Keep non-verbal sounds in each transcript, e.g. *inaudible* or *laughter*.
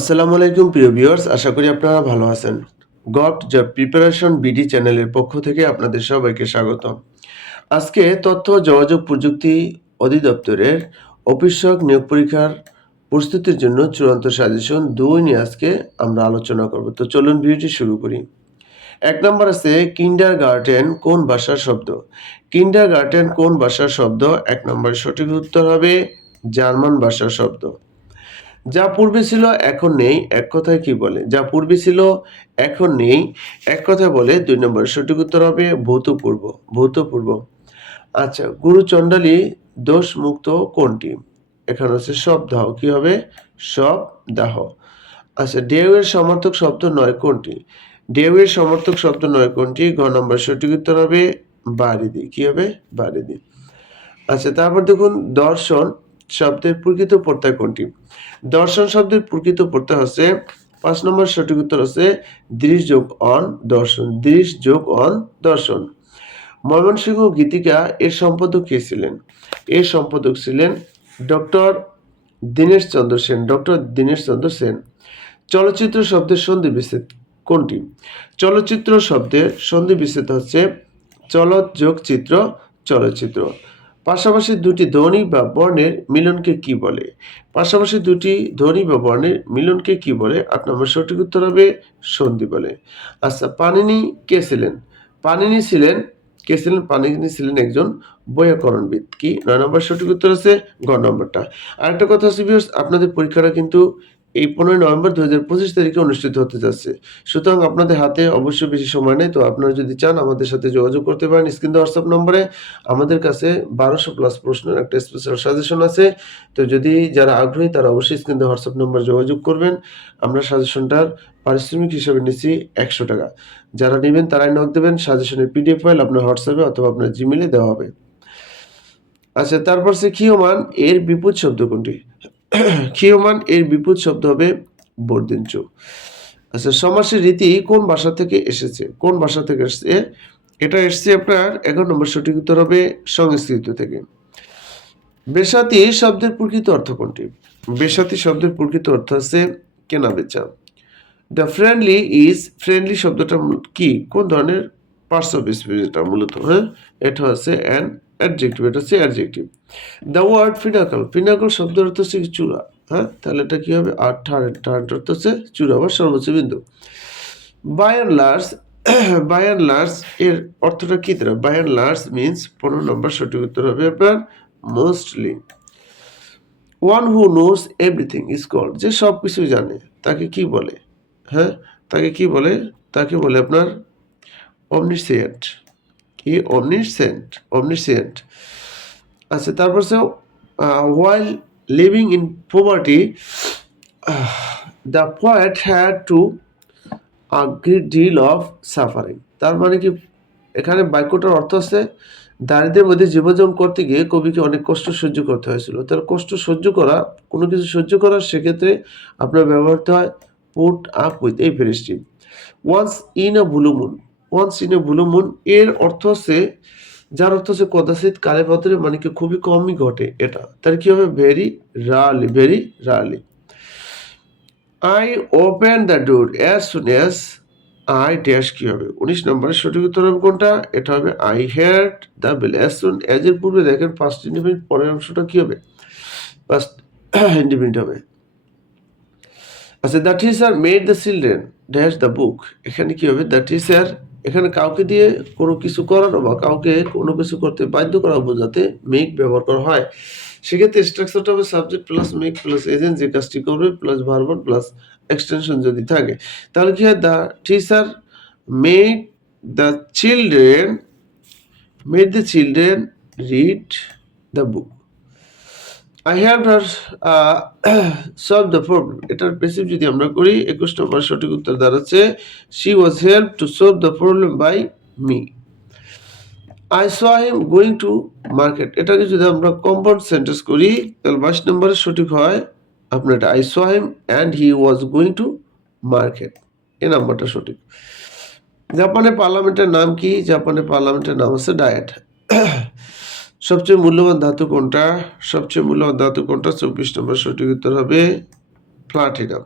আসসালামু আলাইকুম, প্রিয় ভিউয়ার্স। আশা করি আপনারা ভালো আছেন। গভট জব প্রিপারেশন বিডি চ্যানেলের পক্ষ থেকে আপনাদের সবাইকে স্বাগত আজকে তথ্য, যোগাযোগ প্রযুক্তি অধিদপ্তরের অফিসক নিয়োগ পরীক্ষার প্রস্তুতির জন্য চূড়ান্ত সাজেশন দুই নিয়ে আজকে আমরা আলোচনা করব। তো চলুন ভিডিওটি শুরু করি। এক নম্বর আছে কিন্ডার গার্ডেন কোন ভাষার শব্দ? কিন্ডার গার্ডেন কোন ভাষার শব্দ? এক নম্বর সঠিক উত্তর হবে, জার্মান ভাষার শব্দ। যা পূর্বে ছিল, এখন নেই। এক কথায় কি বলে? যা পূর্বে ছিল, এখন নেই। এক কথায় বলে, দুই নম্বর সঠিক উত্তর হবে ভূতপূর্ব। ভূতপূর্ব। আচ্ছা গুরু চণ্ডালী দোষ মুক্ত কোনটি? এখানে হচ্ছে সব দাহ। কি হবে? সব দাহ। আচ্ছা ডেউয়ের সমর্থক শব্দ নয় কোনটি? ডেউয়ের সমর্থক শব্দ নয় কোনটি? ঘ নম্বর সঠিক উত্তর হবে বারিদি। কি হবে? বারিদি। আচ্ছা তারপর দেখুন, দর্শন শব্দের প্রকৃত প্রত্যয় কোনটি? দর্শন শব্দের প্রকৃত প্রত্যয় হচ্ছে, পাঁচ নম্বর সঠিক উত্তর হচ্ছে, দৃশ যোগ অন দর্শন, দৃশ যোগ অন দর্শন। ময়মনসিংহ গীতিকা এর সম্পাদক কে ছিলেন? এর সম্পাদক ছিলেন ডক্টর দীনেশ চন্দ্র সেন, ডক্টর দীনেশ চন্দ্র সেন। চলচ্চিত্র শব্দের সন্ধি বিচ্ছেদ কোনটি? চলচ্চিত্র শব্দের সন্ধি বিচ্ছেদ হচ্ছে চলত যোগ চিত্র চলচ্চিত্র। পাশাপাশি দুটি ধ্বনি বা বর্ণের মিলনকে কি বলে? পাশাপাশি দুটি ধ্বনি বা বর্ণের মিলনকে কি বলে? আট নম্বর সঠিক উত্তর হবে সন্ধি বলে। আচ্ছা পানিনি কে ছিলেন? পানিনি ছিলেন, কে ছিলেন? পানিনি ছিলেন একজন বৈয়াকরণবিদ। কি? নয় নম্বর সঠিক উত্তর আছে গ নম্বরটা। আরেকটা কথা হচ্ছে আপনাদের পরীক্ষাটা কিন্তু এই পনেরোই নভেম্বর দু হাজার পঁচিশ তারিখে অনুষ্ঠিত হতে যাচ্ছে। সুতরাং আপনাদের হাতে অবশ্যই বেশি সময় নেই। তো আপনারা যদি চান, আমাদের সাথে যোগাযোগ করতে পারেন স্ক্রিন হোয়াটসঅ্যাপ নম্বরে। আমাদের কাছে বারোশো প্লাস প্রশ্নের একটা স্পেশাল সাজেশন আছে। তো যদি যারা আগ্রহী, তারা অবশ্যই স্ক্রিন হোয়াটসঅ্যাপ নম্বরে যোগাযোগ করবেন। আমরা সাজেশনটার পারিশ্রমিক হিসেবে নিচ্ছি একশো টাকা। যারা নেবেন, তারাই নক দেবেন। সাজেশনের পিডিএফ ফাইল আপনার হোয়াটসঅ্যাপে অথবা আপনার জিমেলে দেওয়া হবে। আচ্ছা তারপর সে ক্ষীয়মান, এর বিপদ শব্দ কোনটি? ক্ষীয়মান এর বিপদ শব্দ হবে বর্ধিঞ্চু। আচ্ছা সমাসের রীতি কোন ভাষা থেকে এসেছে? কোন ভাষা থেকে এসেছে? এটা এসছে আপনার এগারো নম্বর সঠিক উত্তর হবে সংস্কৃত থেকে। বেসাতি শব্দের প্রকৃত অর্থ কোনটি? বেসাতি শব্দের প্রকৃত অর্থ আছে কেনা বেচা দ্য ফ্রেন্ডলি ইজ ফ্রেন্ডলি শব্দটা কি? কোন ধরনের পার্টস অফ স্পিচ এটা মূলত হ্যাঁ? এটা হচ্ছে অ্যান অ্যাডজেক্টিভ এটা হচ্ছে adjective the word finical finical শব্দের অর্থ হচ্ছে চূড়া হ্যাঁ? তাহলে এটা কী হবে? আর থার্ড থার্ড অর্থ হচ্ছে চূড়া বা সর্বোচ্চ বিন্দু বাই লার্স লার্জ লার্স এর অর্থটা কী দাঁড়ায় বাই লার্স মিনস পনেরো নম্বর সঠিক উত্তর হবে আপনার mostly one who knows everything is called যে সব কিছু জানে, তাকে কি বলে? হ্যাঁ? তাকে কি বলে? তাকে বলে আপনার অমনিসিয়েন্ট কি? অমনিসেন্ট অমনিসিয়েন্ট আচ্ছা তারপর সে while living in poverty the poet had to a great deal of suffering তার মানে কি? এখানে বাক্যটার অর্থ আছে দারিদ্রের মধ্যে জীবনযাপন করতে গিয়ে কবিকে অনেক কষ্ট সহ্য করতে হয়েছিল। তার কষ্ট সহ্য করা, কোনো কিছু সহ্য করা সেক্ষেত্রে আপনার ব্যবহার হয় পুট আপ উইথ এই ফেরিসটি once in a once in a blue moon, এর অর্থ হচ্ছে, যার অর্থ হচ্ছে কদাচিৎ কালে পত্রে মানে কি খুবই কমই ঘটে এটা। তার কি হবে? Very rarely very rarely I open the door as soon as I dash কি হবে? উনিশ নম্বরের সঠিক উত্তর হবে কোনটা? এটা হবে I heard the bell as soon as এর পূর্বে দেখেন ফার্স্ট ইন্ডিপেন্ডেন্ট পরের অংশটা কি হবে? ফার্স্ট ইন্ডিপেন্ডেন্ট হবে। আচ্ছা the teacher made the children dash the book এখানে কি হবে? দ্য টিচার এখানে কাউকে দিয়ে কোনো কিছু করানো বা কাউকে কোনো কিছু করতে বাধ্য করা বোঝাতে মেক ব্যবহার করা হয়। সেক্ষেত্রে স্ট্রাকচারটা হবে subject plus make plus agent যে কাজটি করবে প্লাস ভার্বন প্লাস এক্সটেনশন যদি থাকে। তাহলে কি হয়? The teacher made the children made the children read the book I have her solve the problem এটার পেসিভ যদি আমরা করি, একুশ নম্বর সঠিক উত্তর দাঁড়াচ্ছে she was help to solve the problem by me I saw him going to market এটাকে যদি আমরা কম্পাউন্ড সেন্টেন্স করি, তাহলে বাইশ নম্বরের সঠিক হয় আপনার এটা। I saw him and he was going to market এ নাম্বারটা সঠিক। জাপানের পার্লামেন্টের নাম কি? জাপানের পার্লামেন্টের নাম হচ্ছে ডায়েট। সবচেয়ে মূল্যবান ধাতু কোনটা? সবচেয়ে মূল্যবান ধাতু কোনটা? চব্বিশ নম্বর সঠিক উত্তর হবে প্লাটিনাম।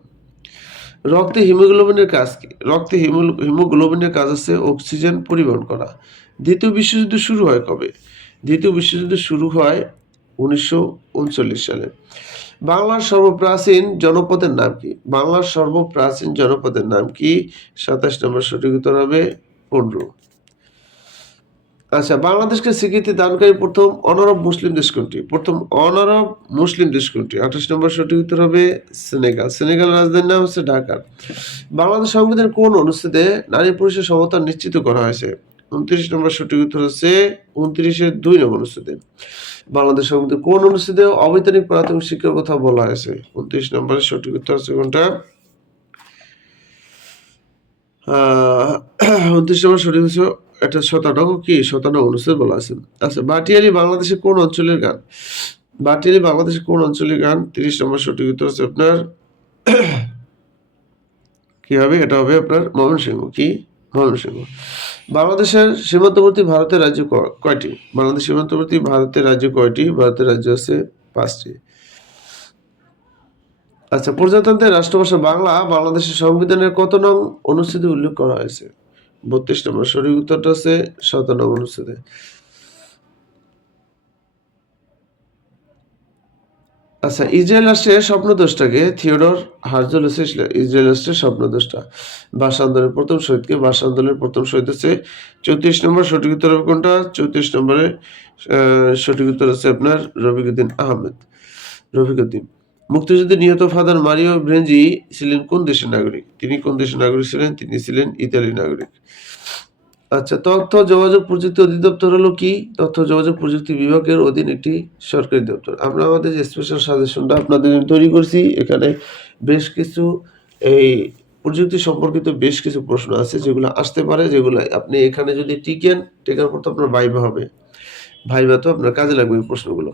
রক্তে হিমোগ্লোবিনের কাজ কি? রক্তে হিমো- হিমোগ্লোবিনের কাজ আছে অক্সিজেন পরিবহন করা। দ্বিতীয় বিশ্বযুদ্ধ শুরু হয় কবে? দ্বিতীয় বিশ্বযুদ্ধ শুরু হয় উনিশশো উনচল্লিশ সালে। বাংলার সর্বপ্রাচীন জনপদের নাম কি? বাংলার সর্বপ্রাচীন জনপদের নাম কি? সাতাশ নম্বর সঠিক উত্তর হবে পনেরো। আচ্ছা বাংলাদেশকে স্বীকৃতি দানকারী প্রথম অনারব মুসলিম দেশ কোনটি? প্রথম অনারব মুসলিম দেশ কোনটি? আঠাশ নম্বর সঠিক উত্তর হবে সেনেগাল। সেনেগাল রাজধানীর নাম হচ্ছে ঢাকা। বাংলাদেশ সংবিধানের কোন অনুচ্ছেদে নারী পুরুষের সমতা নিশ্চিত করা হয়েছে? উনত্রিশ নম্বর সঠিক উত্তর হচ্ছে উনত্রিশের দুই নম্বর অনুচ্ছেদে। বাংলাদেশ সংবিধান কোন অনুচ্ছেদে অবৈতনিক প্রাথমিক শিক্ষার কথা বলা হয়েছে? উনত্রিশ নম্বরের সঠিক উত্তর হচ্ছে কোনটা? উনত্রিশ নম্বর সঠিক হচ্ছে এটা শতানক কি? শতানক অনুচ্ছেদ বলা আছে। আচ্ছা বাটিয়ালি বাংলাদেশের কোন অঞ্চলের গান? বাটিয়ালি বাংলাদেশের কোন অঞ্চলের গান? তিরিশ নম্বর সঠিক উত্তর হচ্ছে আপনার *coughs* কি হবে? এটা হবে আপনার ময়মনসিংহ। কি? ময়মনসিংহ। বাংলাদেশের সীমান্তবর্তী ভারতের রাজ্য কয়টি? বাংলাদেশ সীমান্তবর্তী ভারতের রাজ্য কয়টি? ভারতের রাজ্য আছে পাঁচটি। আচ্ছা প্রজাতন্ত্রের রাষ্ট্রভাষা বাংলা, বাংলাদেশের সংবিধানের কত নং অনুচ্ছেদে উল্লেখ করা হয়েছে? বত্রিশ নম্বর সঠিক উত্তরটা আছে শত নং অনুচ্ছেদে আচ্ছা ইসরায়েল রাষ্ট্রের স্বপ্নদোষটাকে থিওডর হার্জল হচ্ছে ইসরা- ইসরায়েল রাষ্ট্রের স্বপ্নদোষটা ভাষা আন্দোলনের প্রথম শহীদকে ভাষা আন্দোলনের প্রথম শহীদ হচ্ছে চৌত্রিশ নম্বর সঠিক উত্তর কোনটা? চৌত্রিশ নম্বরে সঠিক উত্তর হচ্ছে আপনার রফিকুদ্দিন আহমেদ। রফিকুদ্দিন। মুক্তিযুদ্ধে নিহত ফাদার মারিও ব্রেঞ্জি ছিলেন কোন দেশের নাগরিক? তিনি কোন দেশের নাগরিক ছিলেন? তিনি ছিলেন ইতালি নাগরিক। আচ্ছা তথ্য যোগাযোগ প্রযুক্তি অধিদপ্তর হলো কি? তথ্য যোগাযোগ প্রযুক্তি বিভাগের অধীন একটি সরকারি দপ্তর। আমরা আমাদের যে স্পেশাল সাজেশনটা আপনাদের তৈরি করছি, এখানে বেশ কিছু এই প্রযুক্তি সম্পর্কিত বেশ কিছু প্রশ্ন আছে যেগুলো আসতে পারে, যেগুলো আপনি এখানে যদি টিকেন, টেকার পর তো আপনার ভাইবা হবে। ভাইবা তো আপনার কাজে লাগবে এই প্রশ্নগুলো।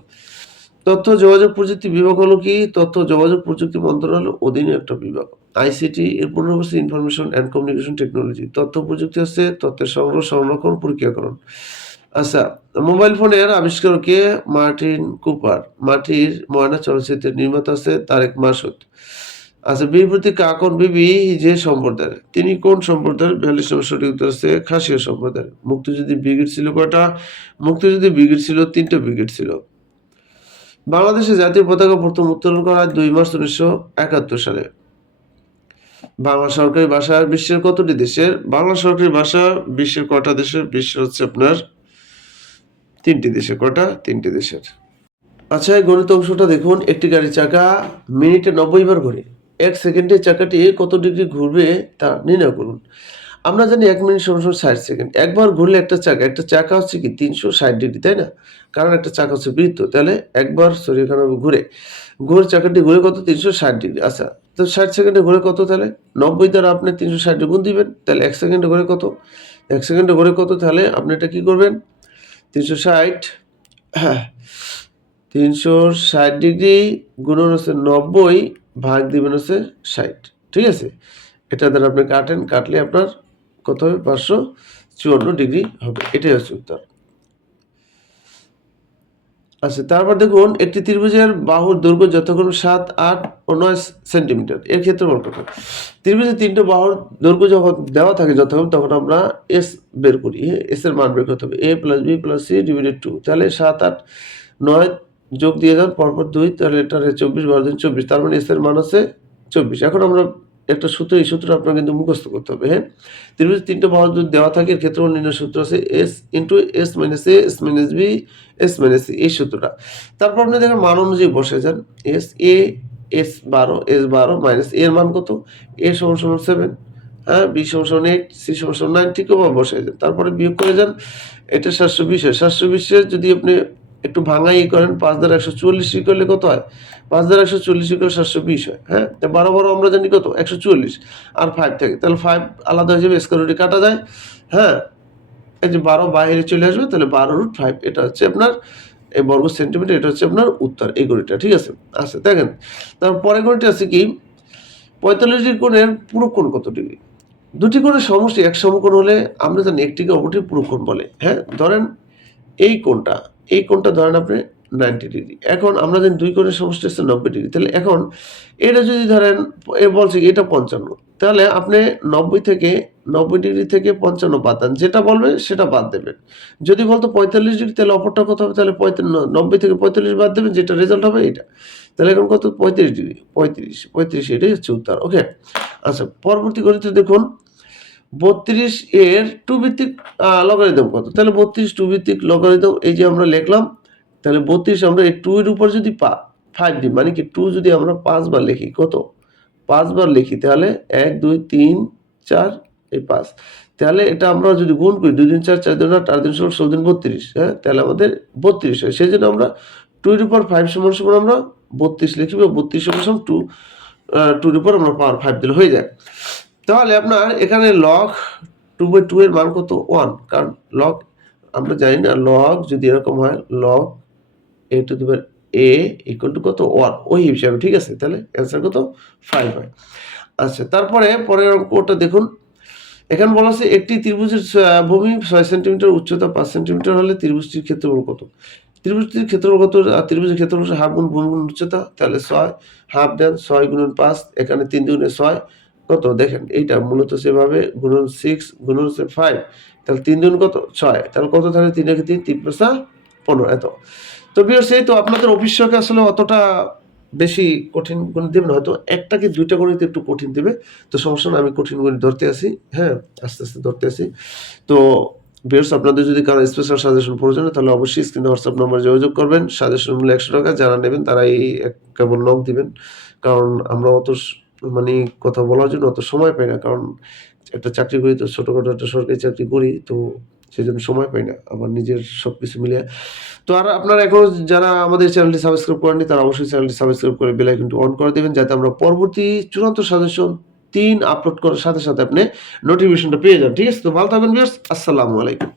তথ্য, যোগাযোগ প্রযুক্তি বিভাগ হলো কি? তথ্য, যোগাযোগ প্রযুক্তি মন্ত্রণালয়ের অধীনে একটা বিভাগ। আইসিটি এর পূর্ণ হচ্ছে ইনফরমেশন অ্যান্ড কমিউনিকেশন টেকনোলজি তথ্য প্রযুক্তি হচ্ছে তথ্যের সংগ্রহ, সংরক্ষণ প্রক্রিয়াকরণ আচ্ছা মোবাইল ফোনের আবিষ্কারকে মার্টিন কুপার। মাটির ময়না চলচ্চিত্রের নির্মাতা আছে তারেক মাসুদ। আচ্ছা বীরপ্রতি কাকন বিবি? যে সম্প্রদায়ের। তিনি কোন সম্প্রদায়ের? বিয়াল্লিশ নম্বর সঠিক উত্তর আছে খাসিয়া সম্প্রদায়ের। মুক্তিযুদ্ধে ব্রিগেড ছিল কয়টা? মুক্তিযুদ্ধে ব্রিগেড ছিল তিনটা ব্রিগেড ছিল। বাংলাদেশে জাতীয় পতাকা প্রথম উত্তোলন করা হয় দুই মার্চ উনিশশো একাত্তর সালে। বাংলা সরকারি ভাষা বিশ্বের কতটি দেশের? বাংলা সরকারি ভাষা বিশ্বের কটা দেশের? বিশ্ব হচ্ছে আপনার তিনটি দেশের কটা? তিনটি দেশের। আচ্ছা গণিত অংশটা দেখুন। একটি গাড়ির চাকা মিনিটে নব্বই বার ঘুরে। এক সেকেন্ডে চাকাটি কত ডিগ্রি ঘুরবে তা নির্ণয় করুন। আমরা জানি এক মিনিট সমান সমান ষাট সেকেন্ড। একবার ঘুরলে একটা চাকা একটা চাকা হচ্ছে কি তিনশো ষাট ডিগ্রি, তাই না? কারণ একটা চাকা হচ্ছে বৃত্ত, তাহলে একবার সরি ঘুরে ঘুরে চাকাটি ঘুরে কত? তিনশো ষাট ডিগ্রি। আচ্ছা তো ষাট সেকেন্ডে ঘুরে কত তাহলে? নব্বই দ্বারা আপনি তিনশো ষাট গুণ দিবেন, তাহলে এক সেকেন্ডে ঘুরে কত? এক সেকেন্ডে ঘুরে কত তাহলে আপনি এটা কী করবেন? তিনশো ষাট হ্যাঁ তিনশো ষাট ডিগ্রি গুণন হচ্ছে নব্বই, ভাগ দিবেন হচ্ছে ষাট, ঠিক আছে? এটা দ্বারা আপনি কাটেন, কাটলে আপনার কত হবে? পাঁচশো চুয়ান্ন ডিগ্রি হবে। এটাই হচ্ছে উত্তর। আচ্ছা তারপর দেখুন, একটি ত্রিভুজের বাহুর দৈর্ঘ্য যথাক্রমে সাত, আট ও নয় সেন্টিমিটার। এর ক্ষেত্রফল কত? ত্রিভুজের তিনটে বাহুর দৈর্ঘ্য যখন দেওয়া থাকে যথাক্রমে, তখন আমরা এস বের করি। এস এর মান বের করতে হবে। A plus B plus C divided two তাহলে সাত, আট, নয় যোগ দিয়ে যান পরপর দুই, তাহলে এটা চব্বিশ বারো দিন চব্বিশ। তার মানে এস এর মান আছে চব্বিশ। এখন আমরা একটা সূত্র, এই সূত্র আপনার কিন্তু মুখস্থ করতে হবে হ্যাঁ? ত্রিভুজ তিনটে বাহু যদি দেওয়া থাকে এর ক্ষেত্রফল নির্ণয় সূত্র আছে S into S minus A S minus B S minus C এই সূত্রটা। তারপর আপনি দেখেন মান অনুযায়ী বসে যান। এস এ এস বারো এস বারো মাইনাস এর মান কত? এ সমান সমান সেভেন হ্যাঁ? বি সমান এইট সি সমান নাইন ঠিক বসে যান। তারপরে বিয়োগ করে যান, এটা সাতশো বিশ সাতশো বিশে যদি আপনি একটু ভাঙাই ই করেন, পাঁচ দ্বারা একশো চুয়াল্লিশ ই করলে কত হয়? পাঁচ দ্বারা একশো চল্লিশ ই করলে সাতশো বিশ হয় হ্যাঁ? তা বারো বারো আমরা জানি কত? একশো চুয়াল্লিশ আর ফাইভ থাকে, তাহলে ফাইভ আলাদা হয়ে যাবে স্কোয়ার রুটে কাটা যায় হ্যাঁ? এই যে বারো বাইরে চলে আসবে, তাহলে বারো রুট ফাইভ এটা হচ্ছে আপনার, এই বর্গ সেন্টিমিটার এটা হচ্ছে আপনার উত্তর, এই গণিতটা, ঠিক আছে? আচ্ছা দেখেন তারপর পরের গণিতটা আছে কি? পঁয়তাল্লিশ ডিগ্রি কোণের পুরো কোণ কত ডিগ্রি? দুটি কোণের সমষ্টি এক সমকোণ হলে, আমরা জানি একটিকে অপরটি পুরো কোণ বলে হ্যাঁ? ধরেন এই কোণটা এই কোণটা ধরেন আপনি নাইনটি ডিগ্রি এখন আমরা জানি দুই কোণের সমষ্টি হচ্ছে নব্বই ডিগ্রি তাহলে এখন এটা যদি ধরেন, এ বলছে এটা পঞ্চান্ন। তাহলে আপনি নব্বই থেকে, নব্বই ডিগ্রি থেকে পঞ্চান্ন বাদ দেন। যেটা বলবে সেটা বাদ দেবেন। যদি বলতো পঁয়তাল্লিশ ডিগ্রি তাহলে অপরটা কত হবে? তাহলে নব্বই থেকে পঁয়তাল্লিশ বাদ দেবেন, যেটা রেজাল্ট হবে এটা তাহলে এখন কত? পঁয়ত্রিশ ডিগ্রি পঁয়ত্রিশ পঁয়ত্রিশ এটাই হচ্ছে উত্তর ওকে আচ্ছা পরবর্তী গণিতে দেখুন। বত্রিশ এর টু ভিত্তিক লগারিদম কত? তাহলে বত্রিশ টু ভিত্তিক লগারিদম এই যে আমরা লিখলাম তাহলে বত্রিশ আমরা এই টু এর উপর যদি পা ফাইভ দিই মানে কি টু যদি আমরা পাঁচবার লিখি কত? পাঁচবার লিখি তাহলে এক দুই তিন চার এই পাঁচ। তাহলে এটা আমরা যদি গুণ করি দুই দিন চার চার দিন আট, আট দিন ষোলো ষোলো দিন বত্রিশ হ্যাঁ? তাহলে আমাদের বত্রিশ হয়। সেই জন্য আমরা টু এর উপর ফাইভ সমান সমান আমরা বত্রিশ লিখি বা বত্রিশ সমান সমান টু টুর উপর আমরা পাওয়ার ফাইভ দিলে হয়ে যায়। তাহলে আপনার এখানে লগ টু বাই টু এর মান কত? ওয়ান কারণ লগ আমরা জানি না লগ যদি এরকম হয় log A to the power A equal to কত? ওয়ান ওই হিসাবে, ঠিক আছে? তাহলে অ্যান্সার কত? ফাইভ হয়। আচ্ছা তারপরে পরের অঙ্কটা দেখুন। এখানে বলা আছে একটি ত্রিভুজের ভূমি ছয় সেন্টিমিটার উচ্চতা পাঁচ সেন্টিমিটার হলে ত্রিভুজটির ক্ষেত্রফল কত? ত্রিভুজটির ক্ষেত্রফল কত? ত্রিভুজের ক্ষেত্রফল হাফ গুণ ভূমি উচ্চতা, তাহলে ছয়, হাফ দেন ছয় গুণ পাঁচ, এখানে তিন দুগুণে ছয় কত? দেখেন, এইটা মূলত সেভাবে গুণন সিক্স গুণন ফাইভ তাহলে তিন দুগুণ কত? ছয়। তাহলে কত তাহলে তিন একে তিন? তিন পাঁচটা পনেরো, এত। তো বিয়ার সেই তো আপনাদের অফিসকে আসলে অতটা বেশি কঠিন গণিত দেবে না, হয়তো একটা কি দুইটা গণিত একটু কঠিন দেবে। তো সমস্যা না, আমি কঠিন গণিত ধরতে আসি হ্যাঁ আস্তে আস্তে ধরতে আসি। তো বিয়ার্স আপনাদের যদি কারও স্পেশাল সাজেশন প্রয়োজন তাহলে অবশ্যই স্ক্রিনে হোয়াটসঅ্যাপ নম্বরে যোগাযোগ করবেন। সাজেশন মূল্য একশো টাকা, যারা নেবেন, তারা এই এক- কেবল নক দিবেন। কারণ আমরা অত মানে কথা বলার জন্য অত সময় পাই না, কারণ একটা চাকরি করি তো ছোটোখাটো একটা সরকারি চাকরি করি তো সেই জন্য সময় পাই না, আমার নিজের সব কিছু মিলিয়ে। তো আর আপনারা এখনও যারা আমাদের চ্যানেলটি সাবস্ক্রাইব করেননি তারা অবশ্যই চ্যানেলটি সাবস্ক্রাইব করে বেল আইকনটি অন করে দেবেন, যাতে আমরা পরবর্তী চূড়ান্ত সাজেশন তিন আপলোড করার সাথে সাথে আপনি নোটিফিকেশনটা পেয়ে যান, ঠিক আছে? তো ভালো থাকবেন বিয়ার্স আসসালামু আলাইকুম।